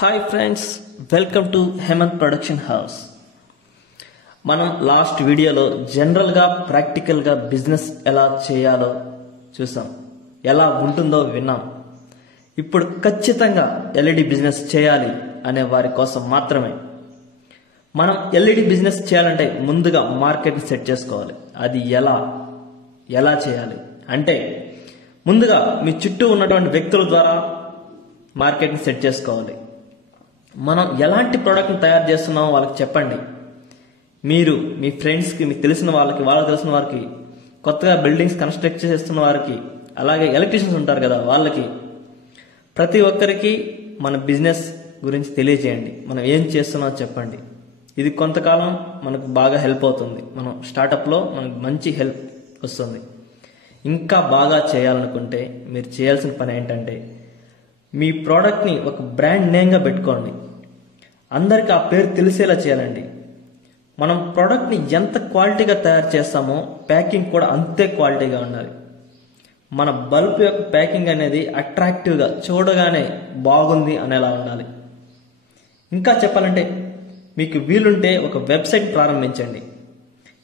Hi friends, welcome to Hemant production house. మనం last వీడియోలో జనరల్గా ప్రాక్టికల్గా బిజినెస్ ఎలా చేయాలో చూసాం, ఎలా ఉంటుందో విన్నాం. ఇప్పుడు ఖచ్చితంగా ఎల్ఈడి బిజినెస్ చేయాలి అనే వారి కోసం మాత్రమే. మనం ఎల్ఈడి బిజినెస్ చేయాలంటే ముందుగా మార్కెట్ని సెట్ చేసుకోవాలి. అది ఎలా చేయాలి అంటే ముందుగా మీ చుట్టూ ఉన్నటువంటి వ్యక్తుల ద్వారా మార్కెట్ని సెట్ చేసుకోవాలి. మనం ఎలాంటి ప్రోడక్ట్ని తయారు చేస్తున్నామో వాళ్ళకి చెప్పండి. మీరు మీ ఫ్రెండ్స్కి, మీకు తెలిసిన వాళ్ళకి, వాళ్ళకి తెలిసిన వారికి, కొత్తగా బిల్డింగ్స్ కన్స్ట్రక్ట్ చేస్తున్న వారికి, అలాగే ఎలక్ట్రీషియన్స్ ఉంటారు కదా వాళ్ళకి, ప్రతి ఒక్కరికి మన బిజినెస్ గురించి తెలియజేయండి. మనం ఏం చేస్తున్నామో చెప్పండి. ఇది కొంతకాలం మనకు బాగా హెల్ప్ అవుతుంది. మనం స్టార్టప్లో మనకు మంచి హెల్ప్ వస్తుంది. ఇంకా బాగా చేయాలనుకుంటే మీరు చేయాల్సిన పని ఏంటంటే మీ ప్రోడక్ట్ని ఒక బ్రాండ్ నేమ్గా పెట్టుకోండి. అందరికీ ఆ పేరు తెలిసేలా చేయాలండి. మనం ప్రోడక్ట్ని ఎంత క్వాలిటీగా తయారు చేస్తామో ప్యాకింగ్ కూడా అంతే క్వాలిటీగా ఉండాలి. మన బల్బ్ యొక్క ప్యాకింగ్ అనేది అట్రాక్టివ్గా, చూడగానే బాగుంది అనేలా ఉండాలి. ఇంకా చెప్పాలంటే మీకు వీలుంటే ఒక వెబ్సైట్ ప్రారంభించండి.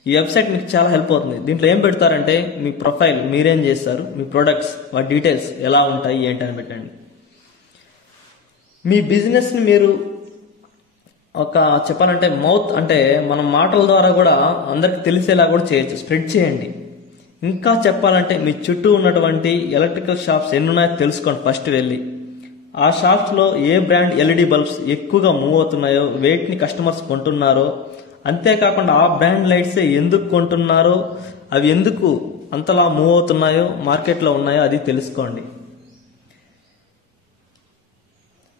ఈ వెబ్సైట్ మీకు చాలా హెల్ప్ అవుతుంది. దీంట్లో ఏం పెడతారంటే మీ ప్రొఫైల్, మీరేం చేస్తారు, మీ ప్రొడక్ట్స్, వాటి డీటెయిల్స్ ఎలా ఉంటాయి ఏంటని పెట్టండి. మీ బిజినెస్ని మీరు ఒక చెప్పాలంటే మౌత్ అంటే మన మాటల ద్వారా కూడా అందరికి తెలిసేలా కూడా చేయొచ్చు, స్ప్రెడ్ చేయండి. ఇంకా చెప్పాలంటే మీ చుట్టూ ఉన్నటువంటి ఎలక్ట్రికల్ షాప్స్ ఎన్ని ఉన్నాయో తెలుసుకోండి. ఫస్ట్ వెళ్ళి ఆ షాప్స్లో ఏ బ్రాండ్ ఎల్ఈడి బల్బ్స్ ఎక్కువగా మూవ్ అవుతున్నాయో, వేటిని కస్టమర్స్ కొంటున్నారో, అంతేకాకుండా ఆ బ్రాండ్ లైట్సే ఎందుకు కొంటున్నారో, అవి ఎందుకు అంతలా మూవ్ అవుతున్నాయో, మార్కెట్లో ఉన్నాయో అది తెలుసుకోండి.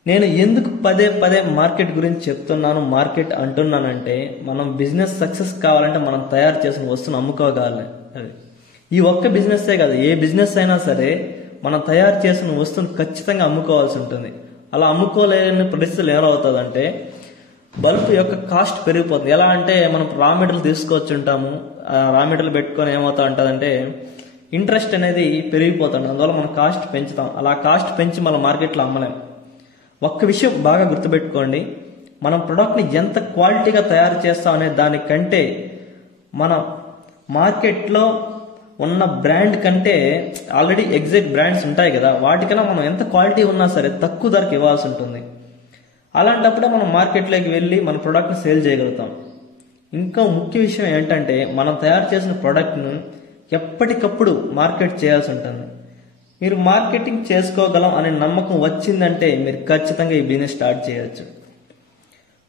నేను ఎందుకు పదే పదే మార్కెట్ గురించి చెప్తున్నాను, మార్కెట్ అంటున్నానంటే మనం బిజినెస్ సక్సెస్ కావాలంటే మనం తయారు చేసిన వస్తువును అమ్ముకోగలి. అది ఈ ఒక్క బిజినెస్సే కాదు, ఏ బిజినెస్ అయినా సరే మనం తయారు చేసిన వస్తువును ఖచ్చితంగా అమ్ముకోవాల్సి ఉంటుంది. అలా అమ్ముకోలేని పరిస్థితులు ఏమవుతుందంటే బల్బ్ యొక్క కాస్ట్ పెరిగిపోతుంది. ఎలా అంటే మనం రా మెటీరియల్ తీసుకొచ్చి ఉంటాము, రా మెటీరియల్ పెట్టుకొని ఏమవుతా ఉంటుందంటే ఇంట్రెస్ట్ అనేది పెరిగిపోతుంది. అందువల్ల మనం కాస్ట్ పెంచుతాం. అలా కాస్ట్ పెంచి మన మార్కెట్లో అమ్మలేం. ఒక్క విషయం బాగా గుర్తుపెట్టుకోండి, మనం ప్రొడక్ట్ని ఎంత క్వాలిటీగా తయారు చేస్తాం అనే దానికంటే మన మార్కెట్లో ఉన్న బ్రాండ్ కంటే ఆల్రెడీ ఎగ్జాక్ట్ బ్రాండ్స్ ఉంటాయి కదా, వాటికన్నా మనం ఎంత క్వాలిటీ ఉన్నా సరే తక్కువ ధరకు ఇవ్వాల్సి ఉంటుంది. అలాంటప్పుడే మనం మార్కెట్లోకి వెళ్ళి మన ప్రోడక్ట్ని సేల్ చేయగలుగుతాం. ఇంకా ముఖ్య విషయం ఏంటంటే మనం తయారు చేసిన ప్రోడక్ట్ను ఎప్పటికప్పుడు మార్కెట్ చేయాల్సి ఉంటుంది. మీరు మార్కెటింగ్ చేసుకోగలం అనే నమ్మకం వచ్చిందంటే మీరు ఖచ్చితంగా ఈ బిజినెస్ స్టార్ట్ చేయొచ్చు.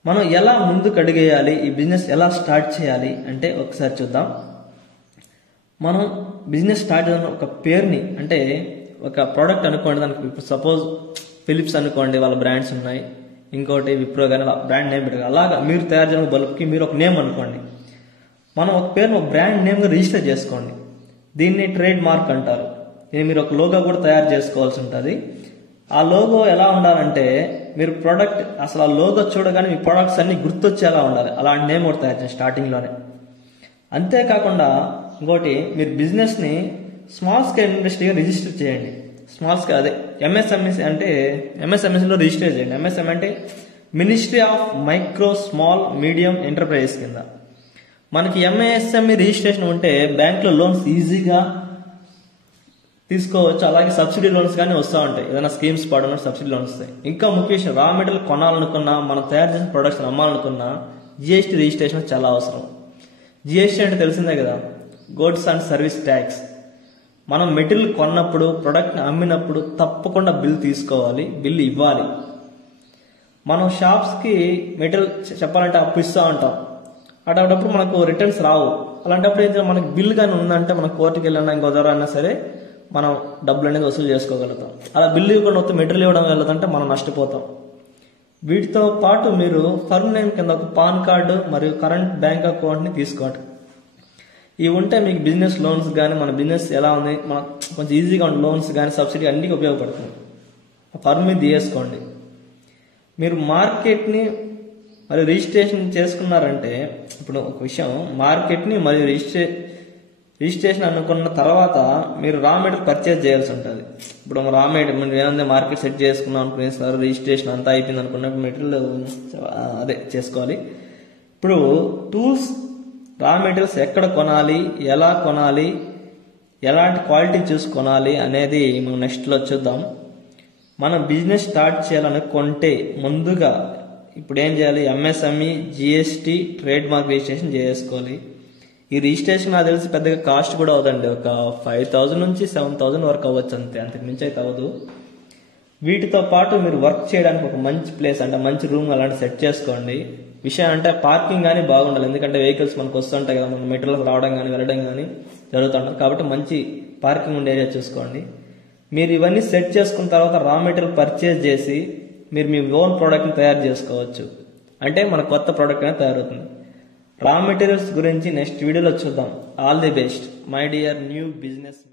మనం ఎలా ముందుకు అడిగేయాలి, ఈ బిజినెస్ ఎలా స్టార్ట్ చేయాలి అంటే ఒకసారి చూద్దాం. మనం బిజినెస్ స్టార్ట్ చేసిన ఒక పేరుని, అంటే ఒక ప్రోడక్ట్ అనుకోండి, దానికి ఇప్పుడు సపోజ్ ఫిలిప్స్ అనుకోండి, వాళ్ళ బ్రాండ్స్ ఉన్నాయి, ఇంకోటి విప్రో కానీ అలా బ్రాండ్ నేమ్ పెట్టాలి. అలాగా మీరు తయారు చేసిన బల్బ్కి మీరు ఒక నేమ్ అనుకోండి. మనం ఒక పేరును ఒక బ్రాండ్ నేమ్గా రిజిస్టర్ చేసుకోండి. దీన్ని ట్రేడ్ మార్క్ అంటారు. ఇది మీరు ఒక లోగో కూడా తయారు చేసుకోవాల్సి ఉంటుంది. ఆ లోగో ఎలా ఉండాలంటే మీరు ప్రోడక్ట్ అసలు ఆ లోగో చూడగానే మీ ప్రోడక్ట్స్ అన్ని గుర్తొచ్చేలా ఉండాలి. అలాంటి నేమ్ కూడా తయారు చేయండి స్టార్టింగ్లోనే. అంతేకాకుండా ఇంకోటి, మీరు బిజినెస్ని స్మాల్ స్కేల్ ఇండస్ట్రీగా రిజిస్టర్ చేయండి. స్మాల్ స్కేల్ అదే ఎంఎస్ఎంఈ అంటే ఎంఎస్ఎంఈలో రిజిస్టర్ చేయండి. ఎంఎస్ఎం అంటే ministry of micro small medium enterprises కింద. మనకి ఎంఎస్ఎంఈ రిజిస్ట్రేషన్ ఉంటే బ్యాంక్లో లోన్స్ ఈజీగా తీసుకోవచ్చు. అలాగే సబ్సిడీ లోన్స్ కానీ వస్తూ ఉంటాయి. ఏదైనా స్కీమ్స్ పడిన సబ్సిడీ లోన్స్ వస్తాయి. ఇంకా ముఖ్య విషయం, రా మెటీరియల్ కొనాలనుకున్నా, మనం తయారు చేసిన ప్రొడక్ట్స్ అమ్మాలనుకున్నా జిఎస్టీ రిజిస్ట్రేషన్ చాలా అవసరం. జిఎస్టీ అంటే తెలిసిందే కదా, గూడ్స్ అండ్ సర్వీస్ ట్యాక్స్. మనం మెటీరియల్ కొన్నప్పుడు, ప్రొడక్ట్ని అమ్మినప్పుడు తప్పకుండా బిల్ తీసుకోవాలి, బిల్ ఇవ్వాలి. మనం షాప్స్కి మెటీరియల్ చెప్పాలంటే అప్పు ఇస్తూ ఉంటాం. అటువంటిప్పుడు మనకు రిటర్న్స్ రావు. అలాంటప్పుడు ఏంటంటే మనకి బిల్ కానీ ఉందంటే మనం కోర్టుకి వెళ్ళినా ఇంకో ద్వారా అయినా సరే మనం డబ్బులు అనేది వసూలు చేసుకోగలుగుతాం. అలా బిల్లు ఇవ్వకుండా మొత్తం మెటీరియల్ ఇవ్వడం వెళ్ళదంటే మనం నష్టపోతాం. వీటితో పాటు మీరు ఫర్మ్ నేమ్ కింద ఒక పాన్ కార్డు మరియు కరెంట్ బ్యాంక్ అకౌంట్ని తీసుకోండి. ఇవి ఉంటే మీకు బిజినెస్ లోన్స్ కానీ, మన బిజినెస్ ఎలా ఉంది, మన కొంచెం ఈజీగా ఉండే లోన్స్ కానీ, సబ్సిడీ అన్నిటికీ ఉపయోగపడుతుంది. ఫర్మ్ మీద తీసుకోండి. మీరు మార్కెట్ని మరియు రిజిస్ట్రేషన్ చేసుకున్నారంటే, ఇప్పుడు ఒక విషయం, మార్కెట్ని మరియు రిజిస్ట్రేషన్ అనుకున్న తర్వాత మీరు రా మెటీరియల్ పర్చేజ్ చేయాల్సి ఉంటుంది. ఇప్పుడు రా మెటీరియల్ మీరు ఏముంది మార్కెట్ సెట్ చేసుకున్నాం అనుకునేసారు, రిజిస్ట్రేషన్ అంతా అయిపోయింది అనుకున్నప్పుడు మెటీరియల్ అదే చేసుకోవాలి. ఇప్పుడు టూల్స్, రా మెటీరియల్స్ ఎక్కడ కొనాలి, ఎలా కొనాలి, ఎలాంటి క్వాలిటీ చూసి కొనాలి అనేది మనం నెక్స్ట్లో చూద్దాం. మనం బిజినెస్ స్టార్ట్ చేయాలనుకుంటే ముందుగా ఇప్పుడు ఏం చేయాలి, MSME, GST, trade mark registration చేసుకోవాలి. ఈ రిజిస్ట్రేషన్ నాకు తెలిసి పెద్దగా కాస్ట్ కూడా అవదండి, ఒక 5,000 నుంచి 7,000 వరకు అవ్వచ్చు అంతే, అంతకు మించి అయితే అవ్వదు. వీటితో పాటు మీరు వర్క్ చేయడానికి ఒక మంచి ప్లేస్ అంటే మంచి రూమ్ అలాంటి సెట్ చేసుకోండి. విషయం అంటే పార్కింగ్ కానీ బాగుండాలి, ఎందుకంటే వెహికల్స్ మనకు వస్తుంటాయి కదా, మన మెటీరియల్ రావడం కానీ వెళ్ళడం కానీ జరుగుతుంటారు, కాబట్టి మంచి పార్కింగ్ ఉండే ఏరియా చూసుకోండి. మీరు ఇవన్నీ సెట్ చేసుకున్న తర్వాత రా మెటీరియల్ పర్చేజ్ చేసి మీరు మీ ఓన్ ప్రోడక్ట్ని తయారు చేసుకోవచ్చు. అంటే మన కొత్త ప్రోడక్ట్ అనేది తయారవుతుంది. రా మెటీరియల్స్ గురించి నెక్స్ట్ వీడియోలో చూద్దాం. All the best my dear new business.